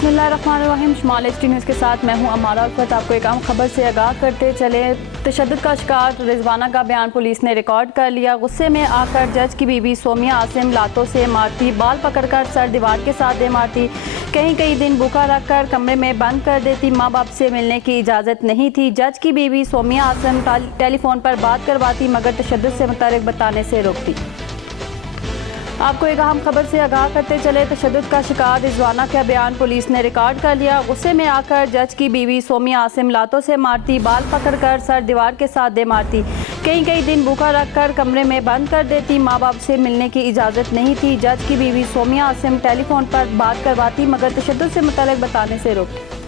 बिस्मिल्लाहिर्रहमानिर्रहीम। शुमाल HD news के साथ मैं हूं अमारा उल्फत। आपको एक अहम खबर से आगाह करते चले। तशद्दुद का शिकार रिजवाना का बयान पुलिस ने रिकॉर्ड कर लिया। गुस्से में आकर जज की बीवी सोमिया आसिम लातों से मारती, बाल पकड़कर सर दीवार के साथ दे मारती, कई कई दिन भूखा रखकर कमरे में बंद कर देती। माँ बाप से मिलने की इजाज़त नहीं थी। जज की बीवी सोमिया आसिम टेलीफोन पर बात करवाती मगर तशद्दुद से मुतारिक बताने से रोकती। आपको एक अहम खबर से आगाह करते चले। तशद्दुद का शिकार रिजवाना का बयान पुलिस ने रिकॉर्ड कर लिया। गुस्से में आकर जज की बीवी सोमिया आसिम लातों से मारती, बाल पकड़कर सर दीवार के साथ दे मारती, कई कई दिन भूखा रखकर कमरे में बंद कर देती। माँ बाप से मिलने की इजाज़त नहीं थी। जज की बीवी सोमिया आसिम टेलीफोन पर बात करवाती मगर तशद्दुद से मुतालिक बताने से रोकती।